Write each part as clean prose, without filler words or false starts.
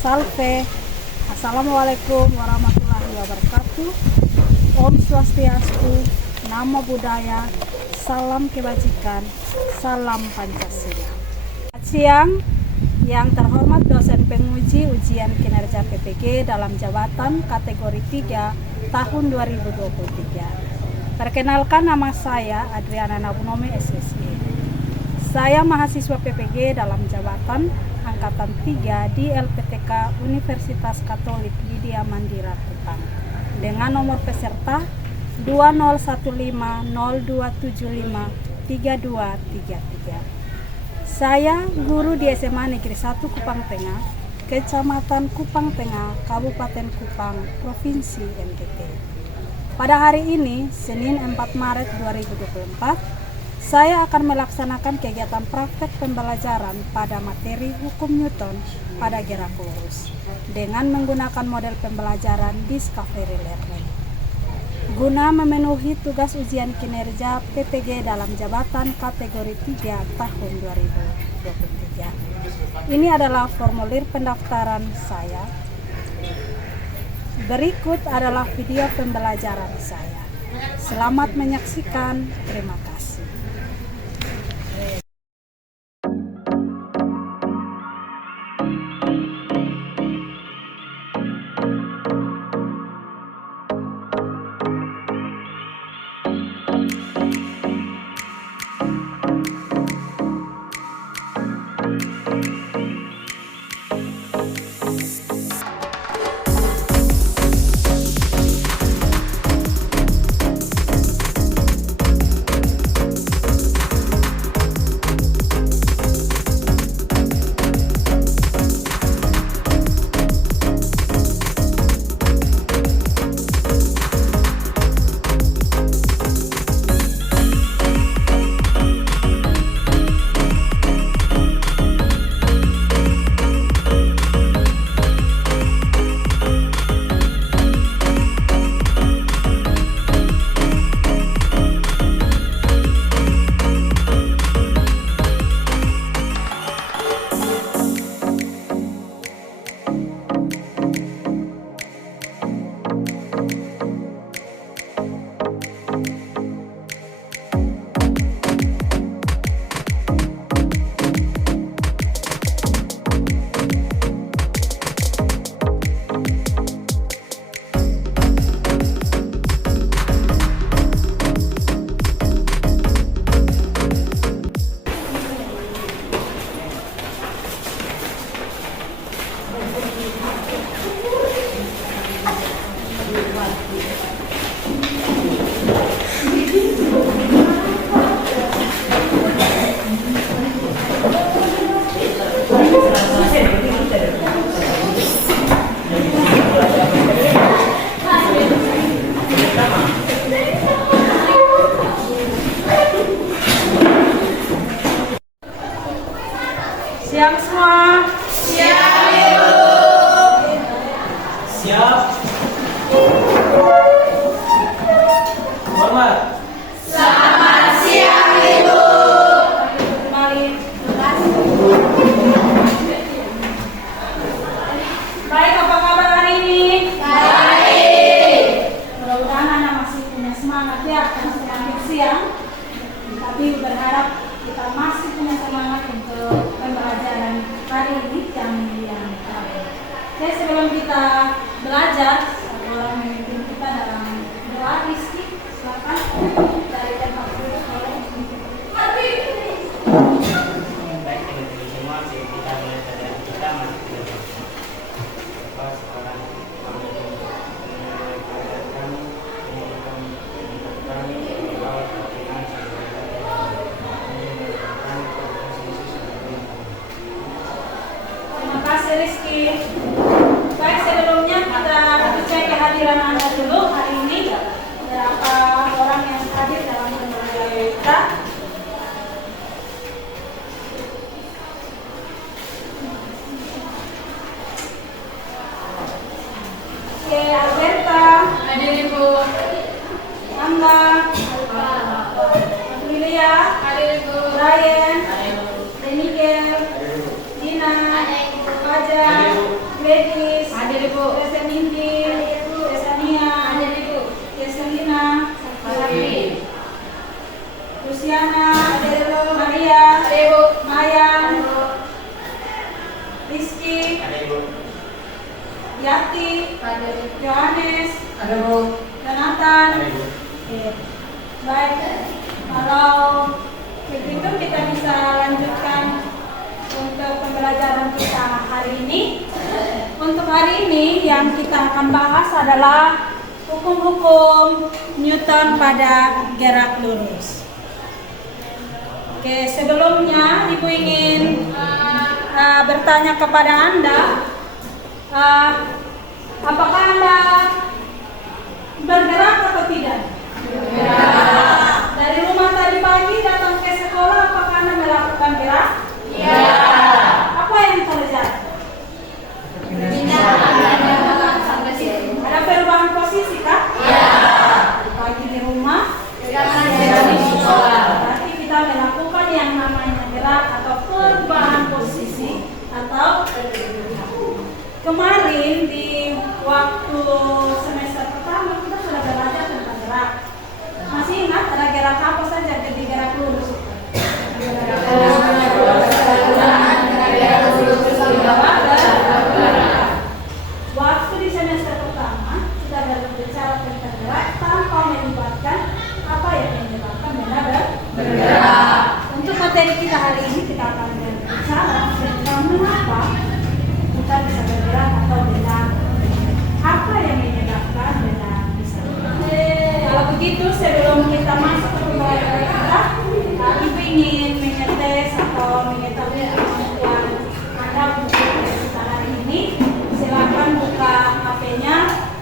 Salve. Assalamualaikum warahmatullahi wabarakatuh. Om Swastiastu, Namo Buddhaya, salam kebajikan, salam Pancasila. Selamat siang, yang terhormat dosen penguji ujian kinerja PPG dalam jabatan kategori 3 tahun 2023. Perkenalkan, nama saya Adriana Nabunome SSI. Saya mahasiswa PPG dalam jabatan angkatan 3 di LPTK Universitas Katolik Widya Mandira Kupang dengan nomor peserta 2050275323. Saya guru di SMA Negeri 1 Kupang Tengah, Kecamatan Kupang Tengah, Kabupaten Kupang, Provinsi NTT. Pada hari ini, Senin 4 Maret 2024, saya akan melaksanakan kegiatan praktek pembelajaran pada materi Hukum Newton pada gerak lurus dengan menggunakan model pembelajaran Discovery Learning guna memenuhi tugas ujian kinerja PPG dalam jabatan kategori 3 tahun 2023. Ini adalah formulir pendaftaran saya. Berikut adalah video pembelajaran saya. Selamat menyaksikan. Terima kasih. Siap semua? Siap, Ibu. Siap. Hormat. Selamat siang, Ibu. Kembali kelas. Baik, apa kabar hari ini? Baik. Mudah-mudahan anak masih punya semangat ya, karena semakin siang. Tapi berharap kita masih punya semangat untuk pembelajaran hari ini yang terakhir. Oke, sebelum kita belajar, satu orang memimpin kita dalam doa. Rizky, silakan dari tempat duduk. Baik, teman-teman semua, kita mulai dari kita masih tidak lepas sekarang kami menyampaikan kami bahwa dengan Terima kasih Rizky. Baik, sebelumnya kita cek kehadiran Anda dulu hari ini. Berapa orang yang hadir dalam pembelajaran kita? Oke, Alberta, Hadir, Ibu. Anda, Lilia, Hadir, Ibu. Brian, Denigel, Dina, Fajar, Yohanes, Ada Bu. Jonathan. Ada Bu. Oke. Baik, kalau begitu kita bisa lanjutkan untuk pembelajaran kita hari ini. Untuk hari ini yang kita akan bahas adalah hukum-hukum Newton pada gerak lurus. Oke, sebelumnya Ibu ingin bertanya kepada Anda, apakah Anda bergerak atau tidak? Dari rumah tadi pagi datang ke sekolah, apakah Anda melakukan gerak? Ya. Apa yang terjadi? Sampai sini. Ada perubahan posisi kah? Ya. Pagi di rumah, Di sekolah. berarti kita melakukan yang namanya gerak atau perubahan posisi atau kemarin di waktu semester pertama kita sudah belajar tentang gerak. Masih ingat ada gerak apa saja jadi gerak lurus? Waktu di semester pertama kita berbicara tentang gerak tanpa melibatkan apa yang menyebabkan benda bergerak. Untuk materi kita hari ini kita akan berbicara tentang mengapa kita bisa bergerak atau benda apa yang menyebabkan benda bisa bergerak. Kalau begitu sebelum kita masuk ke pembelajaran kita, Ibu ingin mengetes atau mengetahui kemampuan Anda untuk kita hari ini. Silakan buka HP-nya,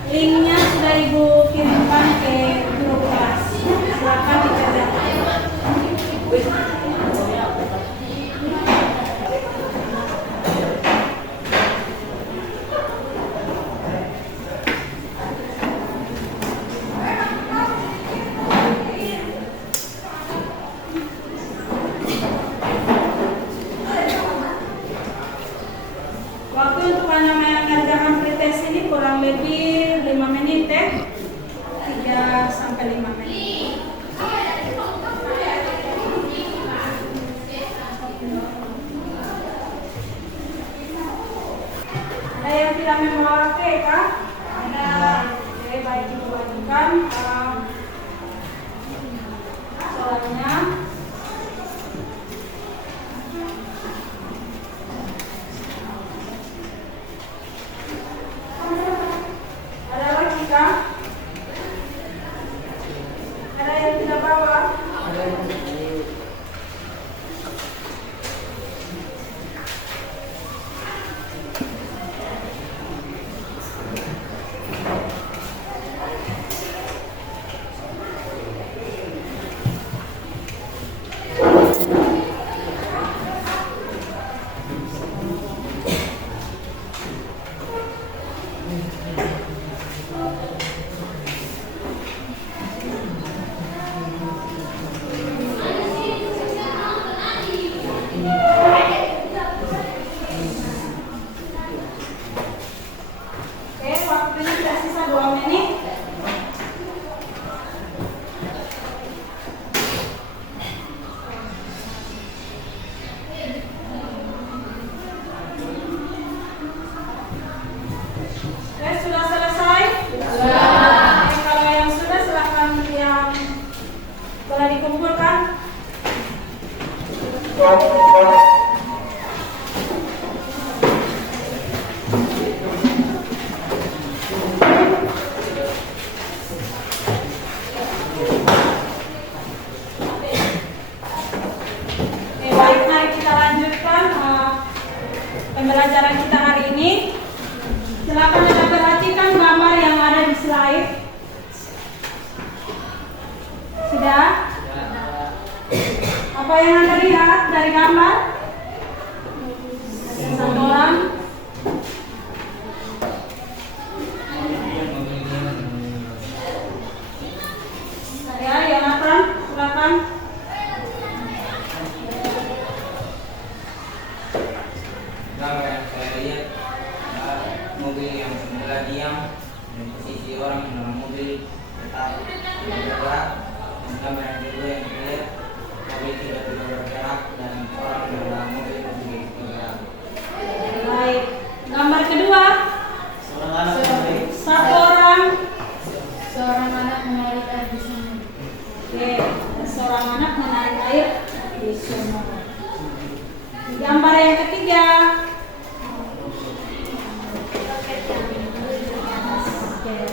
linknya sudah Ibu kirimkan ke grup kelas. Silakan dikerjakan. Waktu untuk Anda mengerjakan pretest ini kurang lebih 5 menit ya. 3 sampai 5 menit. Ada yang tidak membawa HP kah? Ada. Oke, baik Ibu bagikan soalnya. Ada lagi kah? Ada yang tidak bawa? Oke, waktunya sudah sisa 2 menit. Oke, sudah selesai? Sudah. Oke, kalau yang sudah silakan yang boleh dikumpulkan. Oke, baik, mari kita lanjutkan pembelajaran kita hari ini. Silakan Anda perhatikan gambar yang ada di slide. Sudah? Apa yang Anda lihat dari gambar? Satu orang. Saya, Jonathan, silakan. Gambar yang saya lihat mobil yang semula diam dan posisi orang yang dalam mobil tetap bergerak. Dan gambar yang kedua yang saya lihat mobil tiba-tiba bergerak dan orang yang dalam mobil juga bergerak. Baik. Gambar kedua. Seorang anak Satu orang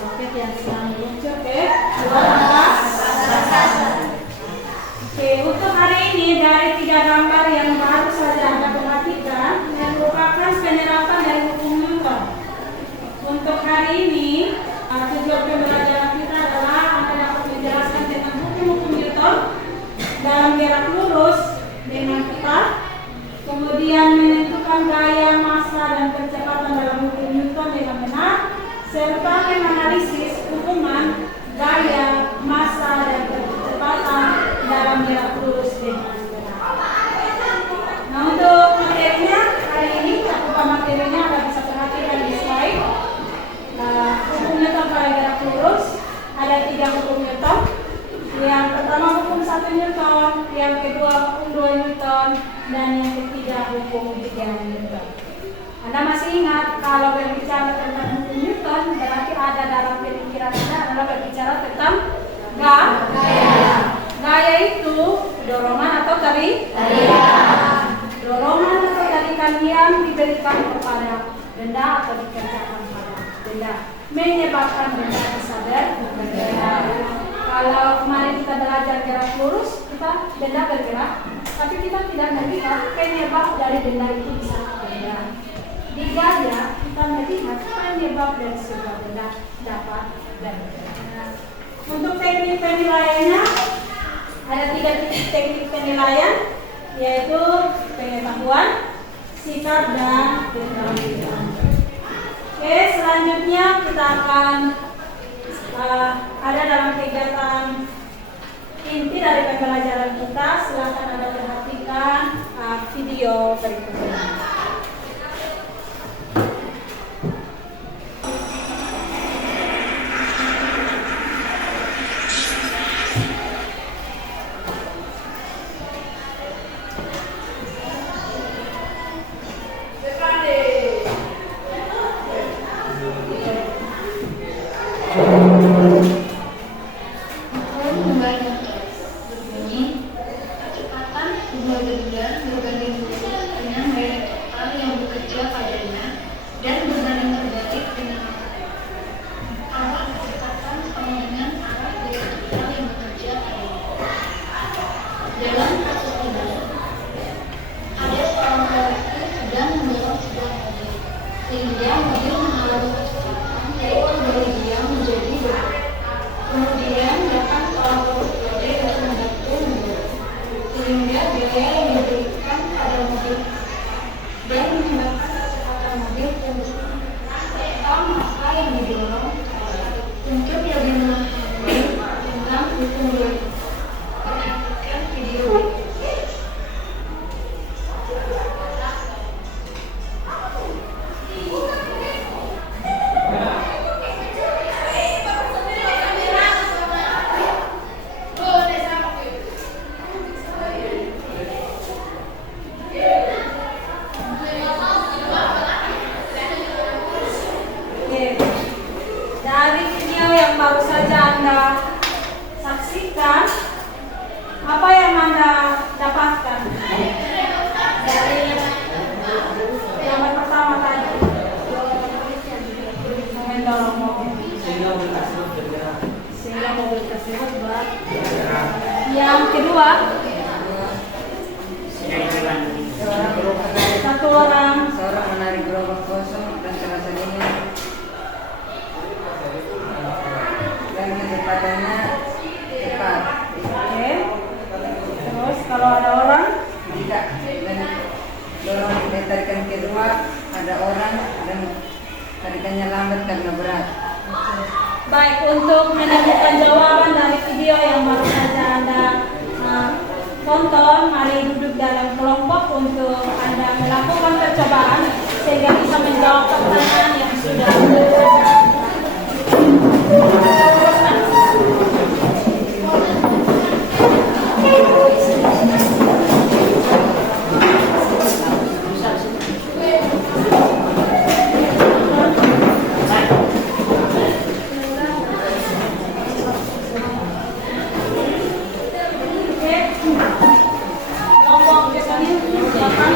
Oke, yang sedang lucu, oke. Dua atas. Oke, untuk hari ini dari 3 gambar yang baru saja Anda perhatikan merupakan penerapan dari hukum Newton. Untuk hari ini, tujuan pembelajaran kita adalah Anda dapat menjelaskan tentang hukum-hukum Newton dalam gerak lurus dengan tepat, kemudian menentukan gaya, massa, dan kecepatan dalam hukum Newton dengan benar, serta menganalisis hukuman gaya, massa, dan kecepatan dalam gerak lurus dengan benar. Nah, untuk materinya hari ini, cakupan materinya Anda bisa perhatikan di slide. Hukum Newton pada gerak lurus ada 3 hukum Newton. Yang pertama hukum 1 Newton, yang kedua hukum 2 Newton, dan yang ketiga hukum 3 Newton. Anda masih ingat kalau berbicara tentang hukum Newton berarti ada dalam pemikiran Anda adalah berbicara tentang gaya. Gaya itu dorongan atau tarikan. Dorongan atau tarikan yang diberikan kepada benda atau dikerjakan pada benda menyebabkan benda bisa bergerak. Kalau kemarin kita belajar gerak lurus, kita benda bergerak, tapi kita tidak melihat penyebab dari benda itu bisa bergerak. Di gaya kita melihat penyebab dari sebuah benda dapat bergerak. Untuk teknik penilaiannya ada 3 teknik penilaian, yaitu pengetahuan, sikap, dan keterampilan. Oke, selanjutnya kita akan ada dalam kegiatan inti dari pembelajaran kita. Silakan Anda perhatikan video berikut ini. Berbunyi, kecepatan sebuah benda berbanding lurus dengan gaya total yang bekerja padanya dan berbanding terbalik dengan arah kecepatan sama dengan arah gaya total yang bekerja padanya. Dalam kasus ini, ada seorang lelaki sedang mendorong sebuah mobil, sehingga mobil mengalami kecepatan yaitu dari diam menjadi bergerak. Kemudian datang seorang pengemudi untuk membantu mobil, sehingga biaya yang diberikan pada mobil dan menyebabkan kecepatan mobil terbesar atau massa yang didorong. Untuk lebih mengetahui tentang hukum ini, perhatikan video berikut. Dari video yang baru saja Anda saksikan, apa yang Anda dapatkan? Dari yang pertama tadi, mendorong mobil sehingga mobil tersebut bergerak. Yang kedua, satu orang menarik gerobak kosong dan terasa dingin dan kecepatannya cepat. Oke. Terus kalau ada orang Tidak, dan dorong ditarikan kedua ada orang dan tarikannya lambat karena berat. baik, untuk menemukan jawaban dari video yang baru saja Anda tonton, mari duduk dalam kelompok untuk Anda melakukan percobaan sehingga bisa menjawab pertanyaan yang sudah kelompok kesini silakan.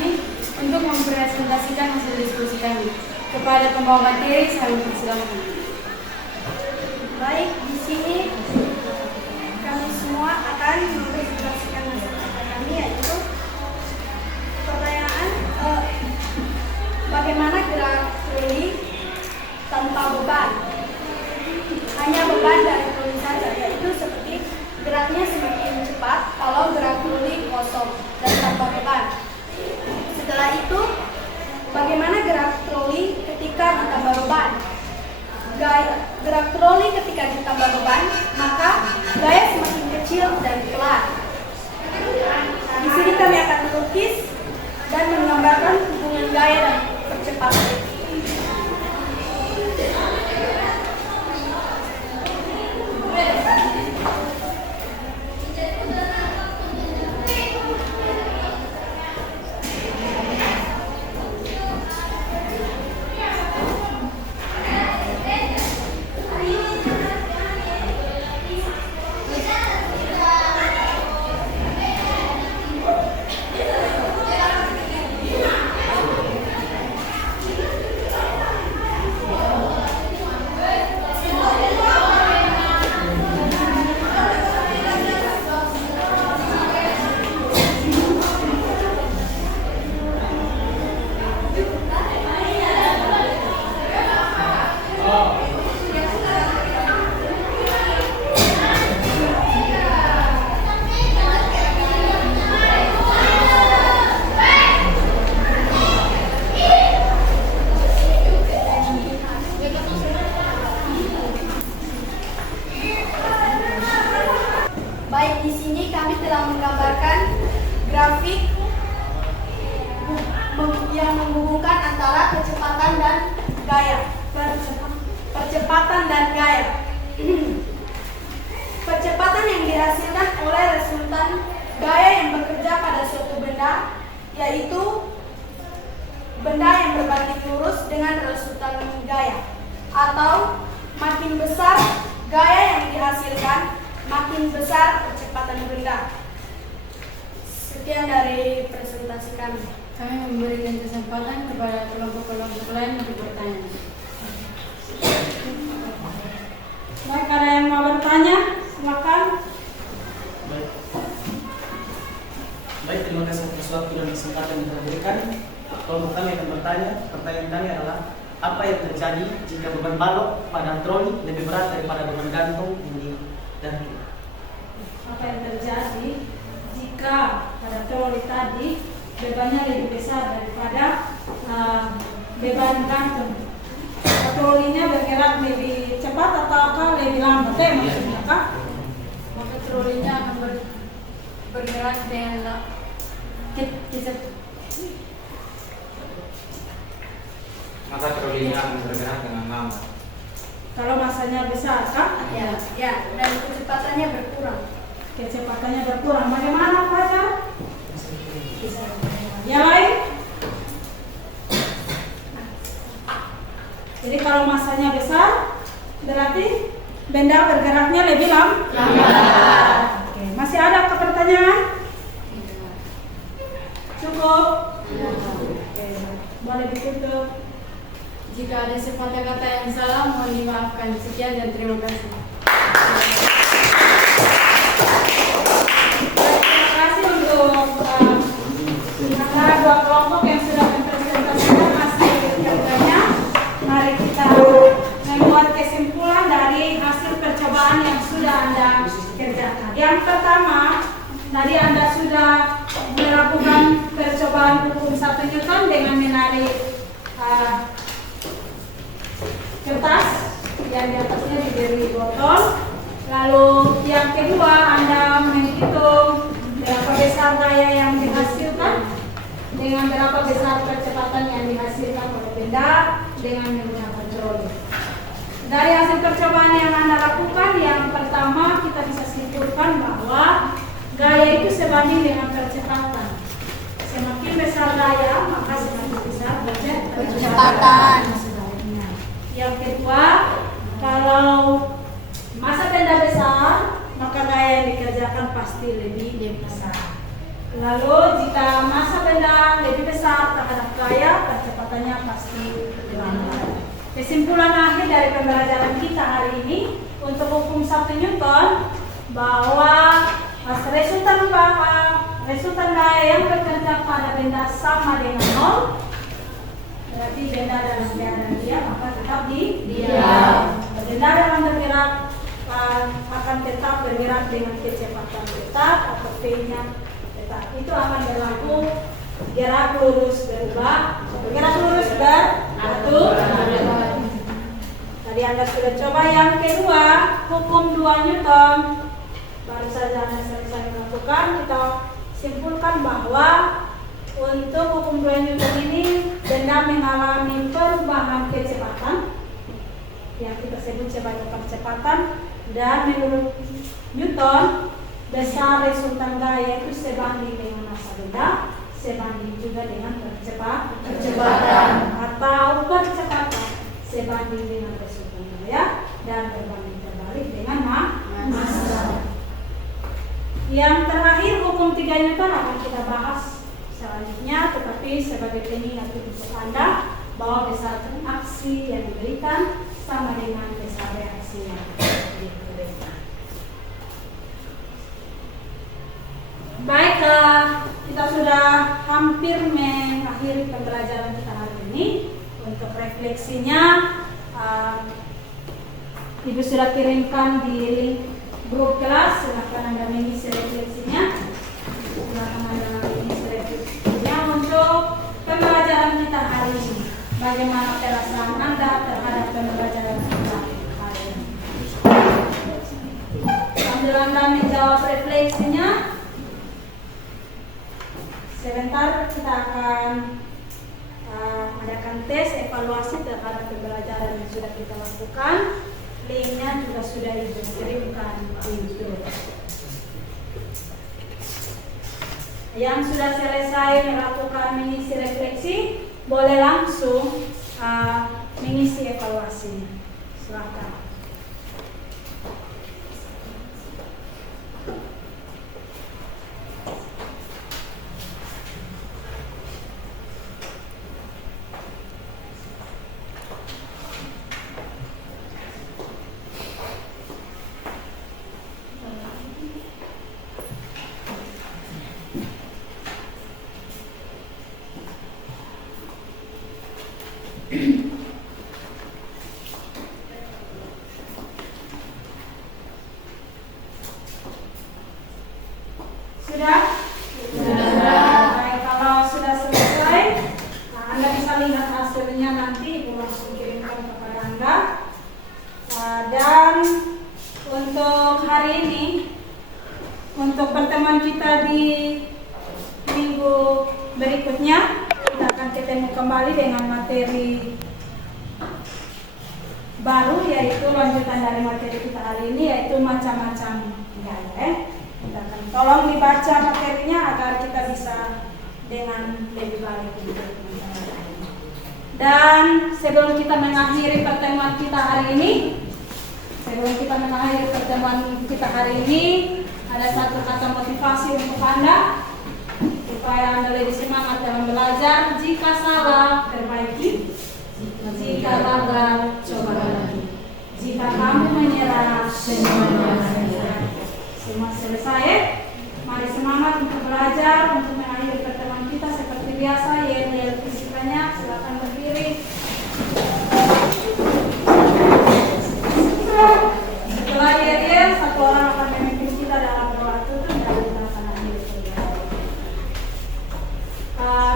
kami untuk mempresentasikan hasil diskusi kami. Kepada pembawa materi, saya mempersilakan. Baik, di sini kami semua akan mempresentasikan hasil kerja kami, yaitu pertanyaan bagaimana gerak troli tanpa beban. Hanya beban dari troli saja, yaitu seperti geraknya semakin cepat kalau gerak troli kosong dan tanpa beban. Setelah itu, bagaimana gerak troli ketika ditambah beban? Gerak troli ketika ditambah beban, maka gaya semakin kecil dan pelan. Di sini kami akan melukis dan menggambarkan hubungan gaya dan percepatan. Baik, di sini kami telah menggambarkan grafik yang menghubungkan antara kecepatan dan gaya. Percepatan dan gaya. Percepatan yang dihasilkan oleh resultan gaya yang bekerja pada suatu benda, yaitu benda yang berbanding lurus dengan resultan gaya. Atau makin besar gaya yang dihasilkan, makin besar percepatan benda. Sekian dari presentasi kami. Kami memberikan kesempatan kepada kelompok-kelompok lain untuk bertanya. Baik, ada yang mau bertanya? Silakan. Baik, terima kasih atas waktu dan kesempatan yang diberikan. Kelompok kami akan bertanya. Pertanyaan kami adalah, apa yang terjadi jika beban balok pada troli lebih berat daripada beban gantung ini dan ini? Apa yang terjadi jika pada troli tadi bebannya lebih besar daripada beban gantung? Trolinya bergerak lebih cepat atau lebih lambat? Maksudnya kah? Maka trolinya akan bergerak dengan Maka trolinya akan bergerak dengan lambat. Kalau masanya besar kah? Ya, dan kecepatannya berkurang. Kecepatannya berkurang. Bagaimana Fajar? Yang lain? Jadi kalau masanya besar, berarti benda bergeraknya lebih lambat. Oke, masih ada pertanyaan? Cukup? Oke, boleh ditutup. Jika ada sepatah kata yang salah, mohon dimaafkan. Sekian dan terima kasih. Terima kasih untuk antara dua kelompok yang sudah mempresentasikan hasil kerjanya. Mari kita membuat kesimpulan dari hasil percobaan yang sudah Anda kerjakan. Yang pertama, tadi Anda sudah melakukan percobaan hukum 1 Newton dengan menarik kertas yang di atasnya diberi botol. Lalu yang kedua, Anda menghitung berapa besar gaya yang dihasilkan dengan berapa besar percepatan yang dihasilkan oleh benda dengan menggunakan troli. Dari hasil percobaan yang Anda lakukan, yang pertama kita bisa simpulkan bahwa gaya itu sebanding dengan percepatan. Semakin besar gaya, maka semakin besar percepatan. Yang kedua, kalau masa benda besar, maka gaya yang dikerjakan pasti lebih besar. Lalu jika massa benda lebih besar terhadap gaya, percepatannya pasti lambat. Kesimpulan akhir dari pembelajaran kita hari ini untuk hukum 1 Newton bahwa resultan gaya yang bekerja pada benda sama dengan nol, berarti benda dalam keadaan diam maka tetap diam. Benda dalam bergerak akan tetap bergerak dengan kecepatan tetap atau V-nya tetap. Itu akan berlaku gerak lurus berubah, gerak lurus beratur. Tadi Anda sudah coba yang kedua, hukum 2 Newton. Baru saja Anda selesai melakukan, kita simpulkan bahwa untuk hukum 2 Newton ini benda mengalami perubahan kecepatan yang kita sebut sebagai percepatan, dan menurut Newton besar resultan gaya itu sebanding dengan massa benda, sebanding juga dengan percepatan atau percepatan sebanding dengan resultan gaya, dan berbanding terbalik dengan massa. Yang terakhir hukum 3 Newton akan kita bahas selanjutnya, tetapi sebagai pengingat untuk Anda bahwa besar aksi yang diberikan sama dengan besar reaksi yang diberikan. Baiklah, kita sudah hampir mengakhiri pembelajaran kita hari ini. Untuk refleksinya, Ibu sudah kirimkan di link grup kelas. Silakan Anda mengisi refleksinya. Silakan Anda mengisi refleksinya untuk pembelajaran kita hari ini. Bagaimana perasaan Anda terhadap pembelajaran kita hari ini? Sambil Anda menjawab refleksinya, sebentar kita akan adakan tes evaluasi terhadap pembelajaran yang sudah kita lakukan. Linknya juga sudah Ibu kirimkan di grup. Yang sudah selesai melakukan mengisi refleksi, boleh langsung mengisi evaluasinya. Silakan. Sudah? Baik, kalau sudah selesai, Anda bisa lihat hasilnya nanti, Ibu langsung kirimkan kepada Anda. Dan untuk hari ini, untuk pertemuan kita di minggu berikutnya, kita akan ketemu kembali dengan materi baru, yaitu lanjutan dari materi kita hari ini, yaitu macam-macam gaya. Kita akan tolong dibaca materinya agar kita bisa dengan lebih baik untuk menjalankannya. Dan sebelum kita mengakhiri pertemuan kita hari ini, ada satu kata motivasi untuk Anda supaya Anda lebih semangat dalam belajar. Jika salah, perbaiki. Jika gagal, coba lagi. Jika kamu menyerah, semuanya selesai. Semua selesai. Mari semangat untuk belajar, untuk mengakhiri pertemuan kita seperti biasa. Yel fisikanya, silakan berdiri. Setelah yel, satu orang akan memimpin kita dalam doa tutup dan kita akan akhiri pertemuan.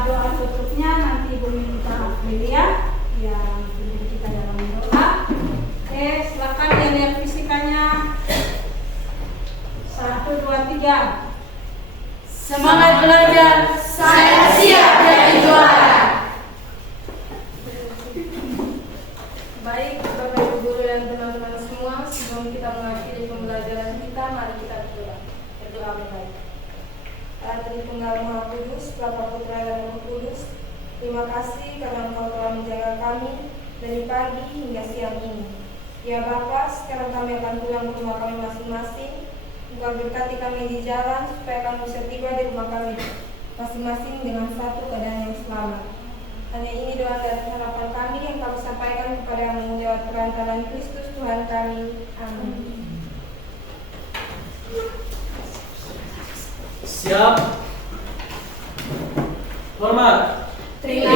Doa tutupnya nanti Ibu minta Lilia yang pimpin kita dalam doa. Silakan yel fisikanya. 1, 2, 3. Semangat belajar, saya siap jadi juara. Baik, Bapak Ibu guru dan teman-teman semua, sebelum kita mengakhiri pembelajaran kita, mari kita berdoa baik. Tritunggal Maha Kudus, Bapa, Putra dan Roh Kudus, terima kasih karena Engkau telah menjaga kami dari pagi hingga siang ini. Ya Bapa, sekarang kami akan pulang ke rumah kami masing-masing. Engkau berkati kami di jalan, supaya kami bisa tiba di rumah kami masing-masing dengan satu keadaan yang selamat. Hanya ini doa dan harapan kami yang kami sampaikan kepada yang menjawab perantaraan Kristus Tuhan kami. Amin. Siap. Hormat. Terima